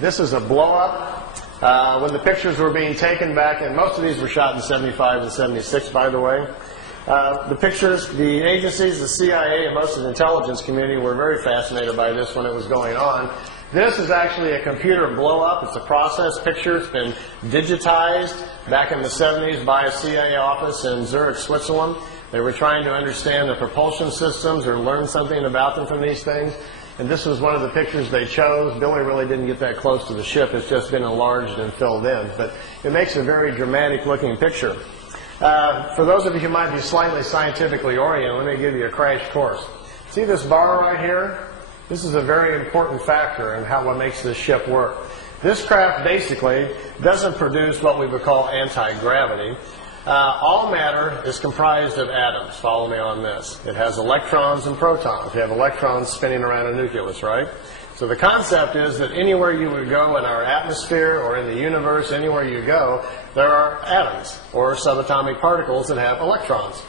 This is a blow-up. When the pictures were being taken back, and most of these were shot in 75 and 76, by the way. The pictures, the agencies, the CIA, and most of the intelligence community were very fascinated by this when it was going on. This is actually a computer blow-up. It's a process picture. It's been digitized back in the 70s by a CIA office in Zurich, Switzerland. They were trying to understand the propulsion systems or learn something about them from these things. And this was one of the pictures they chose. Billy really didn't get that close to the ship. It's just been enlarged and filled in. But it makes a very dramatic-looking picture. For those of you who might be slightly scientifically oriented, let me give you a crash course. See this bar right here? This is a very important factor in what makes this ship work. This craft basically doesn't produce what we would call anti-gravity. All matter is comprised of atoms. Follow me on this. It has electrons and protons. You have electrons spinning around a nucleus, right? So the concept is that anywhere you would go in our atmosphere or in the universe, anywhere you go, there are atoms or subatomic particles that have electrons.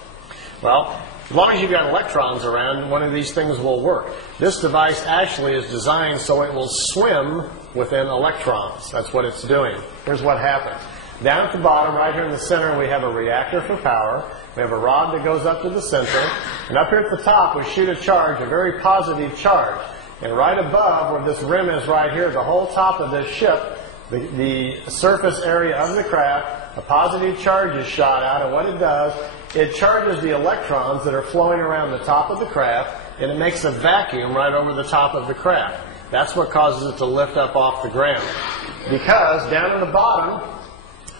Well, as long as you've got electrons around, one of these things will work. This device actually is designed so it will swim within electrons. That's what it's doing. Here's what happens. Down at the bottom, right here in the center, we have a reactor for power. We have a rod that goes up to the center. And up here at the top, we shoot a charge, a very positive charge. And right above, where this rim is right here, the whole top of this ship, the surface area of the craft, a positive charge is shot out. And what it does, it charges the electrons that are flowing around the top of the craft, and it makes a vacuum right over the top of the craft. That's what causes it to lift up off the ground. Because down in the bottom,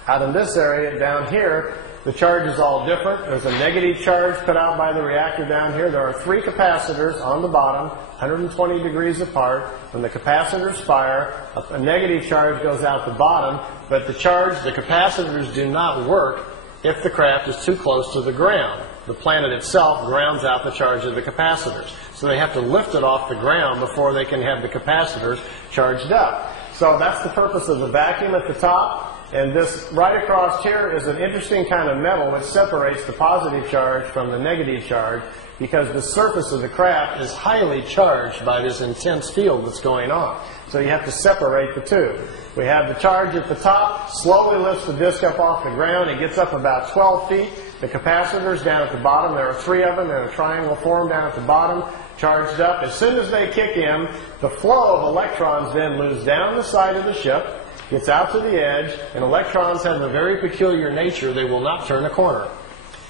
out in this area down here, the charge is all different. There's a negative charge put out by the reactor down here. There are 3 capacitors on the bottom, 120 degrees apart. When the capacitors fire, a negative charge goes out the bottom, but the capacitors do not work if the craft is too close to the ground. The planet itself grounds out the charge of the capacitors. So they have to lift it off the ground before they can have the capacitors charged up. So that's the purpose of the vacuum at the top. And this right across here is an interesting kind of metal which separates the positive charge from the negative charge because the surface of the craft is highly charged by this intense field that's going on. So you have to separate the two. We have the charge at the top, slowly lifts the disc up off the ground. It gets up about 12 feet. The capacitors down at the bottom, there are 3 of them in a triangle form down at the bottom, charged up. As soon as they kick in, the flow of electrons then moves down the side of the ship, gets out to the edge, and electrons have a very peculiar nature. They will not turn a corner.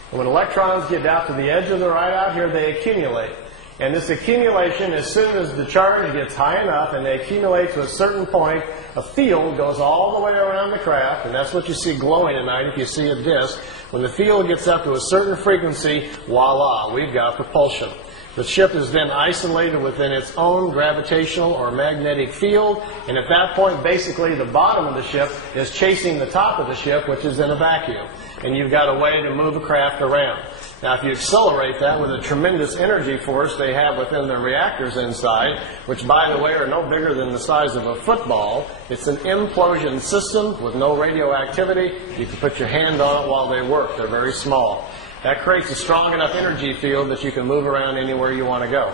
And when electrons get out to the edge of the right out here, they accumulate. And this accumulation, as soon as the charge gets high enough and they accumulate to a certain point, a field goes all the way around the craft, and that's what you see glowing at night if you see a disk. When the field gets up to a certain frequency, voila, we've got propulsion. The ship is then isolated within its own gravitational or magnetic field, and at that point, basically, the bottom of the ship is chasing the top of the ship, which is in a vacuum. And you've got a way to move a craft around. Now, if you accelerate that with a tremendous energy force they have within the reactors inside, which, by the way, are no bigger than the size of a football, it's an implosion system with no radioactivity. You can put your hand on it while they work. They're very small. That creates a strong enough energy field that you can move around anywhere you want to go.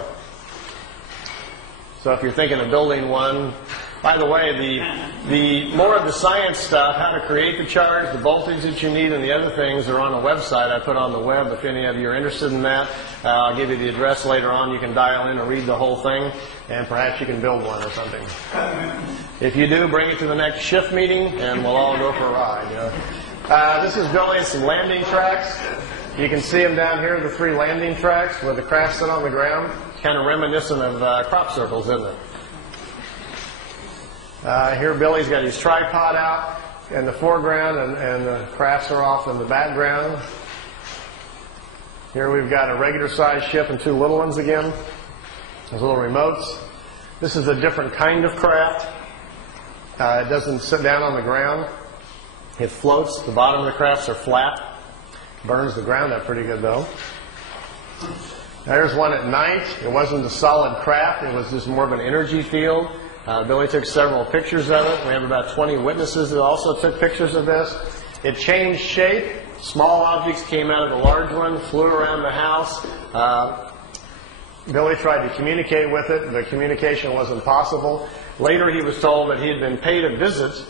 So if you're thinking of building one, by the way, the more of the science stuff, how to create the charge, the voltage that you need, and the other things are on a website I put on the web. If any of you are interested in that, I'll give you the address later on. You can dial in and read the whole thing, and perhaps you can build one or something. If you do, bring it to the next shift meeting, and we'll all go for a ride. You know. This is building some landing tracks. You can see them down here, the 3 landing tracks where the craft sit on the ground. It's kind of reminiscent of crop circles, isn't it? Here Billy's got his tripod out in the foreground, and the crafts are off in the background. Here we've got a regular-sized ship and 2 little ones again. There's little remotes. This is a different kind of craft. It doesn't sit down on the ground. It floats. The bottom of the crafts are flat. Burns the ground up pretty good, though. There's one at night. It wasn't a solid craft. It was just more of an energy field. Billy took several pictures of it. We have about 20 witnesses that also took pictures of this. It changed shape. Small objects came out of the large one, flew around the house. Billy tried to communicate with it. The communication wasn't possible. Later he was told that he had been paid a visit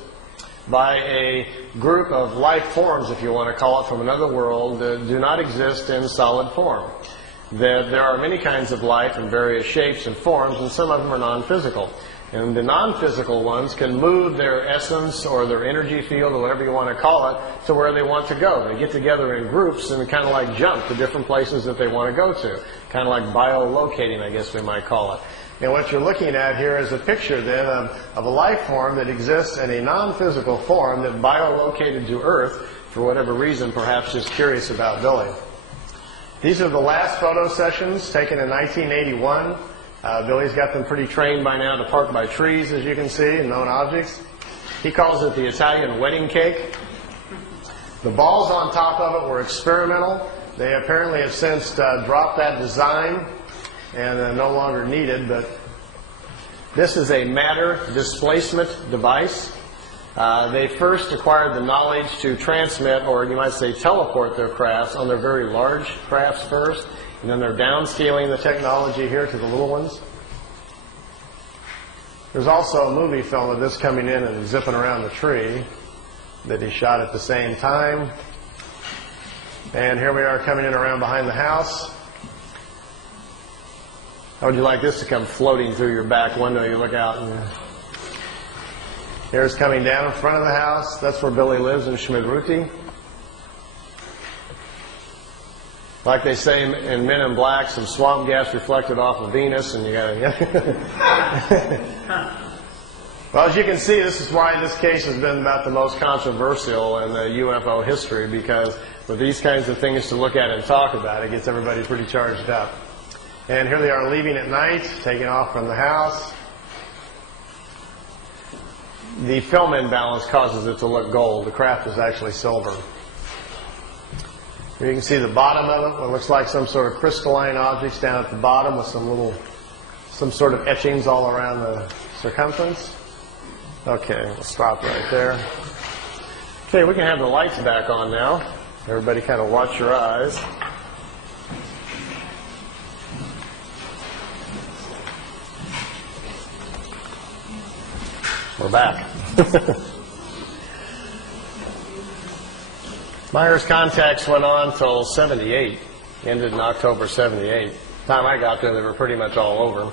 by a group of life forms, if you want to call it, from another world that do not exist in solid form. That there are many kinds of life in various shapes and forms, and some of them are non-physical. And the non-physical ones can move their essence or their energy field or whatever you want to call it to where they want to go. They get together in groups and kind of like jump to different places that they want to go to. Kind of like biolocating, I guess we might call it. And what you're looking at here is a picture then of a life form that exists in a non-physical form that biolocated to Earth for whatever reason, perhaps just curious about Billy. These are the last photo sessions taken in 1981. Billy's got them pretty trained by now to park by trees, as you can see, and known objects. He calls it the Italian wedding cake. The balls on top of it were experimental. They apparently have since dropped that design and no longer needed, but this is a matter displacement device. They first acquired the knowledge to transmit, or you might say teleport their crafts on their very large crafts first, and then they're downscaling the technology here to the little ones. There's also a movie film of this coming in and zipping around the tree that he shot at the same time. And here we are coming in around behind the house. How would you like this to come floating through your back window? You look out and here's coming down in front of the house. That's where Billy lives in Schmidruti. Like they say in Men in Black, some swamp gas reflected off of Venus, and you got to. Well, as you can see, this is why this case has been about the most controversial in the UFO history, because with these kinds of things to look at and talk about, it gets everybody pretty charged up. And here they are leaving at night, taking off from the house. The film imbalance causes it to look gold. The craft is actually silver. Here you can see the bottom of it, what looks like some sort of crystalline objects down at the bottom with some sort of etchings all around the circumference. Okay, we'll stop right there. Okay, we can have the lights back on now. Everybody kind of watch your eyes. We're back. Meier's contacts went on till 78, ended in October 78. The time I got there, they were pretty much all over.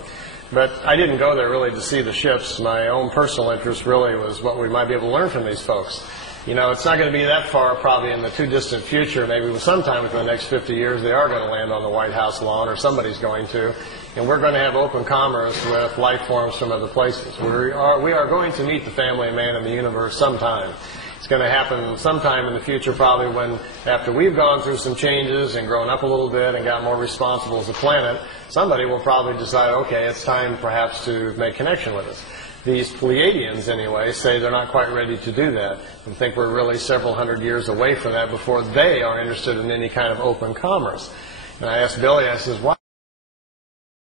But I didn't go there really to see the ships. My own personal interest really was what we might be able to learn from these folks. You know, it's not going to be that far, probably in the too distant future, maybe sometime within the next 50 years, they are going to land on the White House lawn, or somebody's going to. And we're going to have open commerce with life forms from other places. We are going to meet the family of man in the universe sometime. It's going to happen sometime in the future, probably when, after we've gone through some changes and grown up a little bit and got more responsible as a planet, somebody will probably decide, okay, it's time perhaps to make connection with us. These Pleiadians, anyway, say they're not quite ready to do that and think we're really several hundred years away from that before they are interested in any kind of open commerce. And I asked Billy, I says, why?